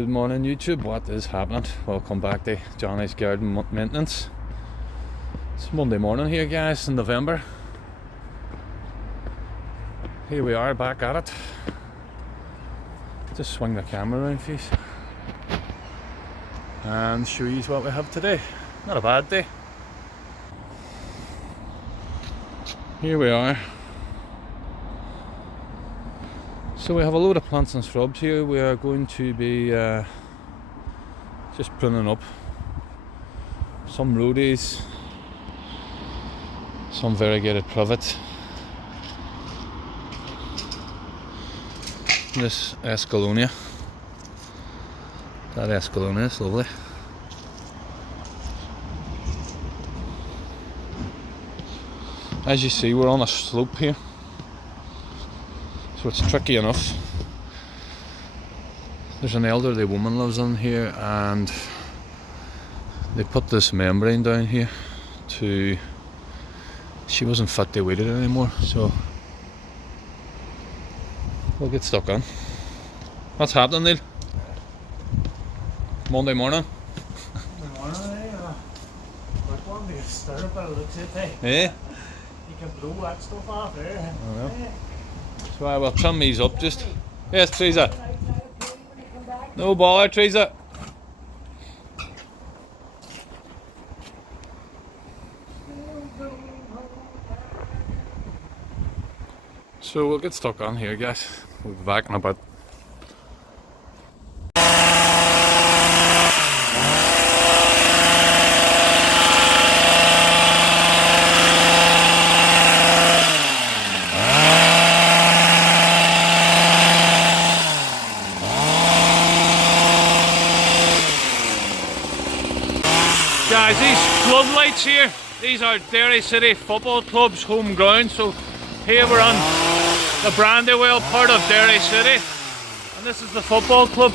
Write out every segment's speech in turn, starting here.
Good morning YouTube, what is happening? Welcome back to Johnny's Garden Maintenance. It's Monday morning here guys in November. Here we are back at it. Just swing the camera around for you and show you what we have today. Not a bad day. Here we are. So we have a load of plants and shrubs here. We are going to be just pruning up some rhodies, some variegated privet, this escallonia. That escallonia is lovely. As you see, we're on a slope here, so it's tricky enough. There's an elderly woman lives in here and they put this membrane down here to, she wasn't fit to wait it anymore, so we'll get stuck on. What's happening, Neil? Monday morning? Monday morning, quick one to get started by the looks of it. Yeah? You can blow that stuff off there. I know. So I will trim these up just. Yes, Teresa. No bother, Teresa. So we'll get stuck on here, guys. We'll be back in a bit. Guys, these floodlights here, these are Derry City Football Club's home ground. So here we're on the Brandywell part of Derry City, and this is the football club.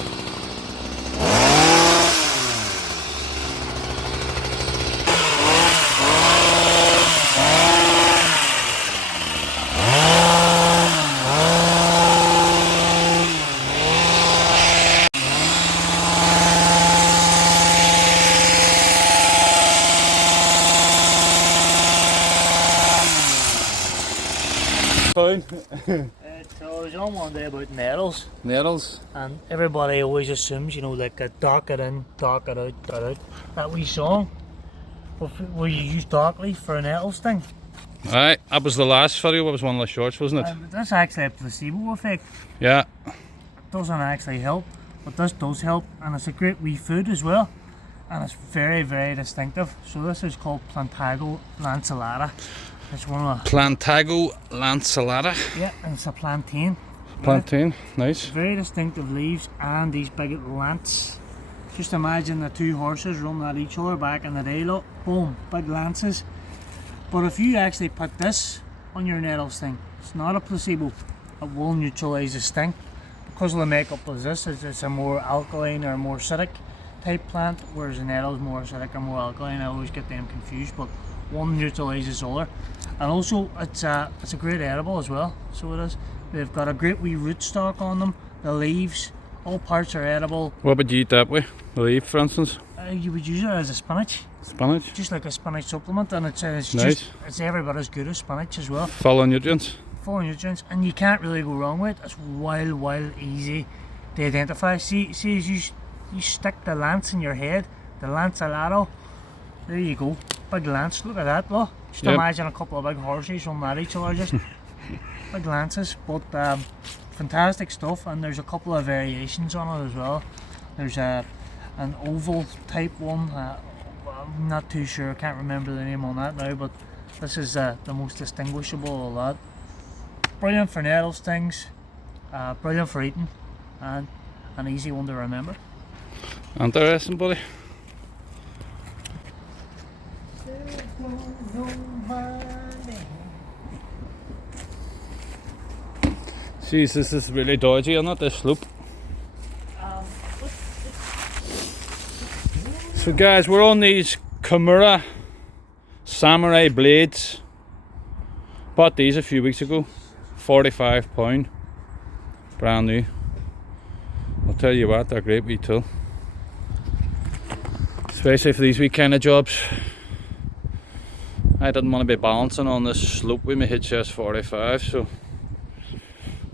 So I was on one day about nettles, Nettles. and everybody always assumes, you know, like a dock it in, dock it out, dot out. That wee song, where you use dock leaf for a nettle sting. Aye, that was the last video, it was one of the shorts, wasn't it? But that's actually a placebo effect. Yeah. It doesn't actually help, but this does help, and it's a great wee food as well, and it's very, very distinctive. So this is called Plantago lanceolata. It's one of the, Plantago lanceolata. yeah, and it's a plantain. Plantain, nice. Very distinctive leaves and these big lance. Just imagine the two horses running at each other back in the day, look, boom, big lances. But if you actually put this on your nettle sting, it's not a placebo, it will neutralise the sting. Because of the makeup of this, it's a more alkaline or more acidic type plant, whereas the nettle is more acidic or more alkaline. I always get them confused, but one neutralises the other. And also it's a great edible as well, so it is. They've got a great wee rootstock on them, the leaves, all parts are edible. What would you eat that way? The leaf, for instance? You would use it as a spinach. Spinach? Just like a spinach supplement, and it's Nice. just, it's every bit as good as spinach as well. Full of nutrients? Full of nutrients, and you can't really go wrong with it. It's wild easy to identify. See as you stick the lance in your head, the lanceolata, there you go. Big lance, look at that, look. Just Yep. imagine a couple of big horses running at each other, just big lances. But fantastic stuff, and there's a couple of variations on it as well. There's an oval type one. I'm not too sure, I can't remember the name on that now, but this is the most distinguishable of that. Brilliant for nettle stings, brilliant for eating, and an easy one to remember. Interesting, buddy. Jeez, this is really dodgy, isn't it, this slope? So guys, we're on these Kimura Samurai blades. Bought these a few weeks ago, £45, brand new. tell you what, they're a great wee tool, especially for these wee kind of jobs. I didn't want to be balancing on this slope with my HS 45, so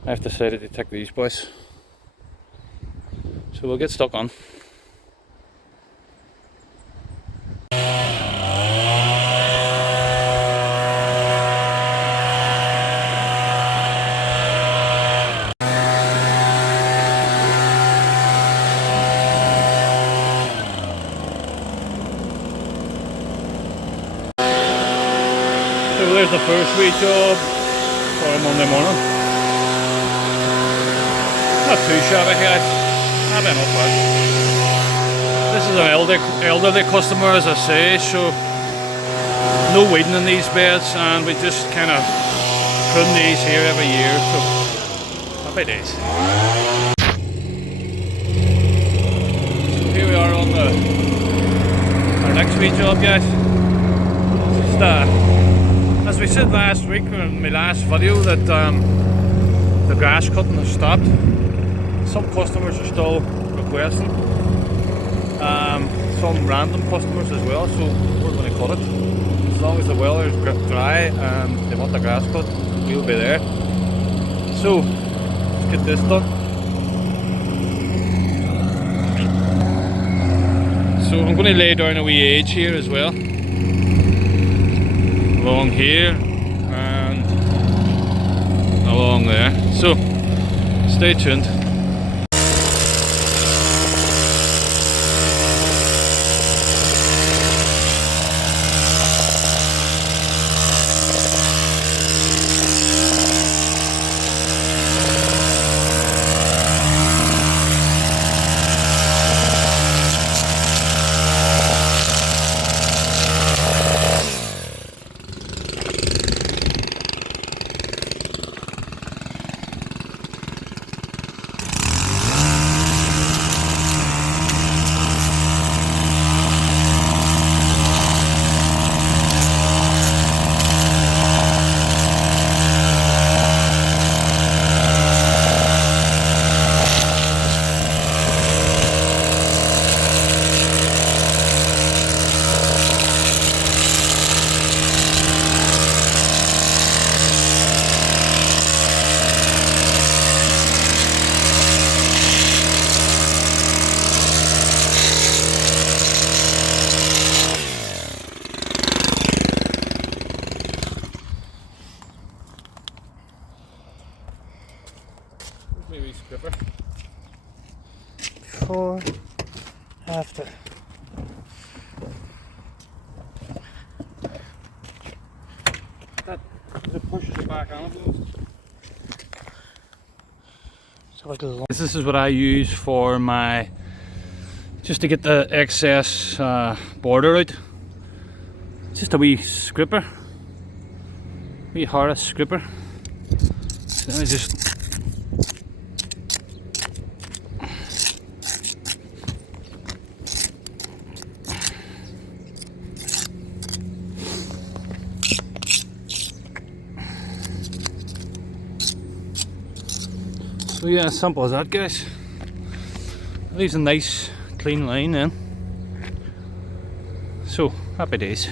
I've decided to take these boys. So we'll get stuck on. So there's the first wee job for a Monday morning. Not too shabby here. Not bad enough bad. This is an elderly customer, as I say, so no weeding in these beds, and we just kind of prune these here every year, so happy days. So here we are on our next wee job, guys. Just, as we said last week in my last video, that the grass cutting has stopped. Some customers are still requesting, some random customers as well, so we're going to cut it. As long as the weather is dry and they want the grass cut, we'll be there. So, let's get this done. So I'm going to lay down a wee edge here as well, along here and along there. So, stay tuned. Maybe scripper. Before, after. That it pushes it back on. So like a This is what I use for my, just to get the excess border out. Just a wee scripper, wee Harris scripper. So I just so yeah, as simple as that, guys. Leaves a nice clean line then. So, happy days.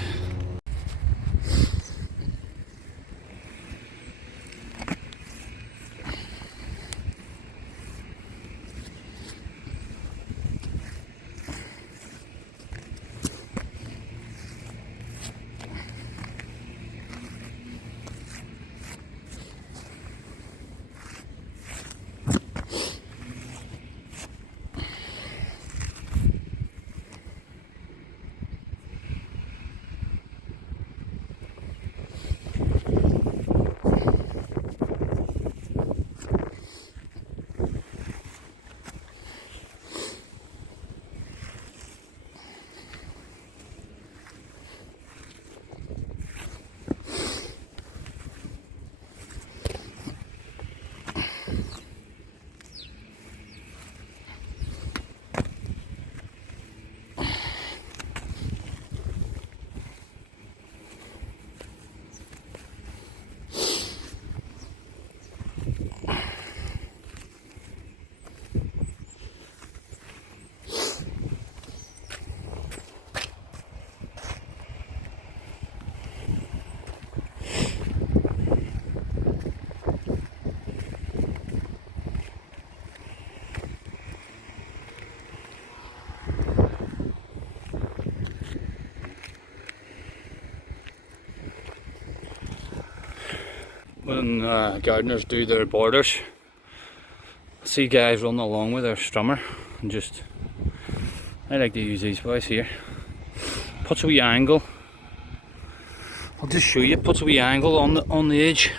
when gardeners do their borders, I see guys running along with their strummer and just, I like to use these boys here. Puts a wee angle. I'll just show you. Puts a wee angle on the edge.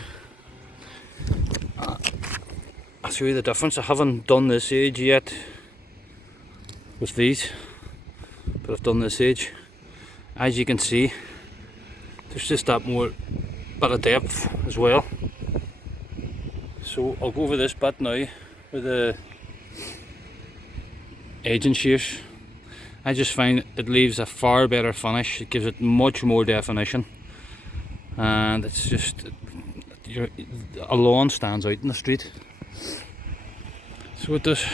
I'll show you the difference. I haven't done this edge yet with these, but I've done this edge. As you can see, there's just that more bit of depth as well. So I'll go over this bit now with the edging shears. I just find it leaves a far better finish. It gives it much more definition, and it's just, a lawn stands out in the street. So it does.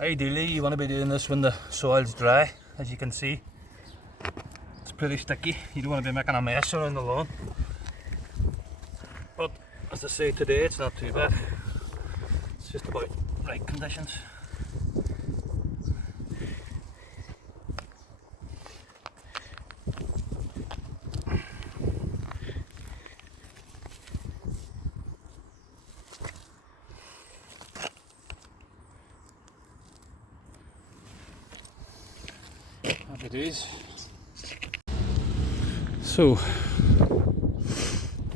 Ideally you want to be doing this when the soil's dry. As you can see, it's pretty sticky. You don't want to be making a mess around the lawn. But as I say, today it's not too bad. It's just about right conditions. It is. So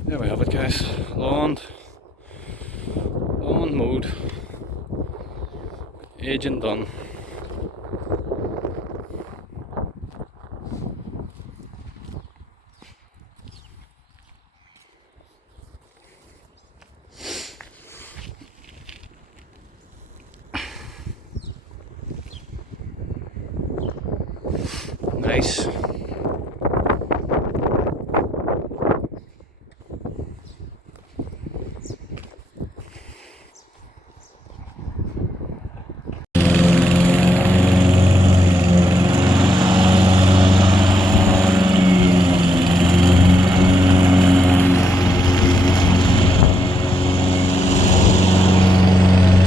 there we have it, guys. Lawn mowed, edging done. Nice.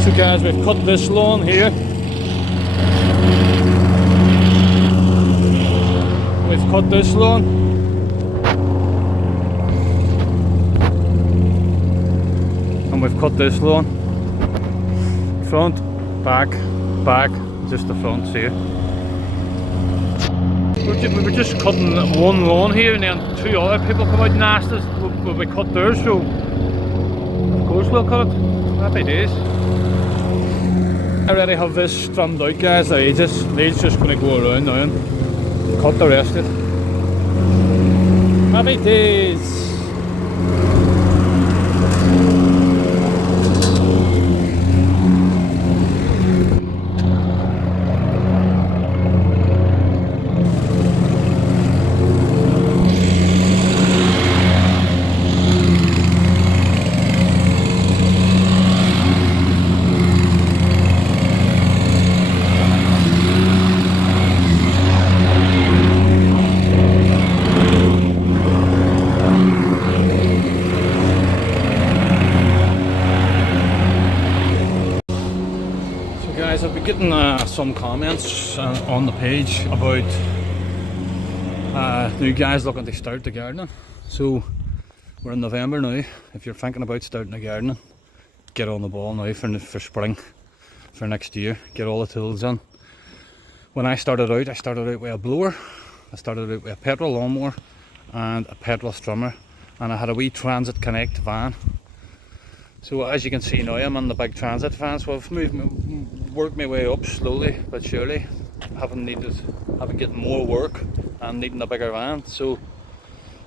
So guys, we've cut this lawn here. We've cut this lawn. And we've cut this lawn. Front, back, just the fronts here. We were just cutting one lawn here, and then two other people come out and asked us will we cut theirs, so of course we'll cut it. Happy days. I already have this strummed out, guys. Lee's just going to go around now and cut the rest of it. Happy days! I've been getting some comments on the page about new guys looking to start the gardening. So we're in November now. If you're thinking about starting the gardening, get on the ball now for spring, for next year. Get all the tools in. When I started out with a blower. I started out with a petrol lawnmower and a petrol strummer and I had a wee Transit Connect van. So as you can see now, I'm on the big Transit van, so I've worked my way up slowly but surely, having getting more work and needing a bigger van. So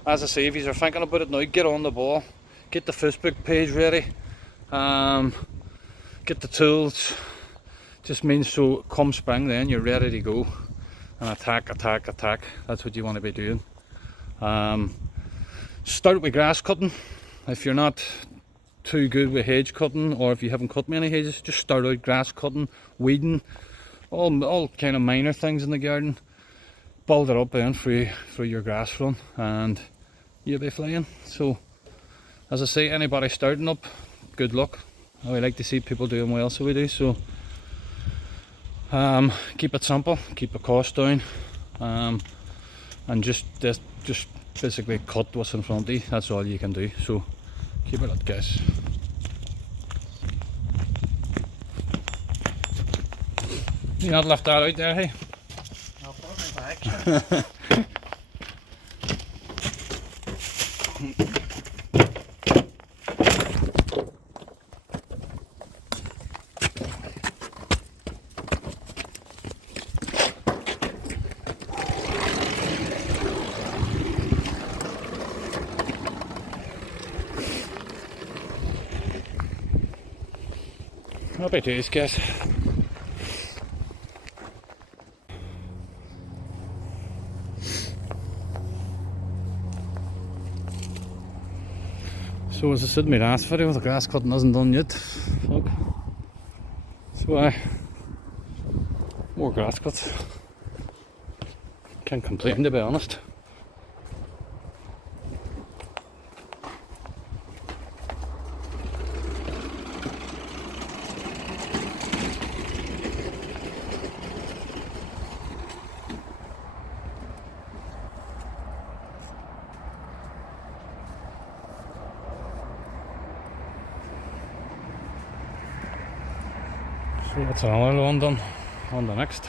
as I say, if you're thinking about it now, get on the ball, get the Facebook page ready, get the tools. Just means so come spring then you're ready to go and attack. That's what you want to be doing. Start with grass cutting. If you're not too good with hedge cutting, or if you haven't cut many hedges, just start out grass cutting, weeding, all kind of minor things in the garden. Build it up then through your grass run and you'll be flying. So as I say, anybody starting up, good luck. I like to see people doing well, so we do. So keep it simple, keep the cost down, and just basically cut what's in front of you. That's all you can do. So keep it up, guys. You not left that out there, hey? I'll put my back. Happy days, guys. So as I said in my last video, the grass cutting isn't done yet. Look. So more grass cuts. Can't complain, to be honest. So that's another one done. On the next.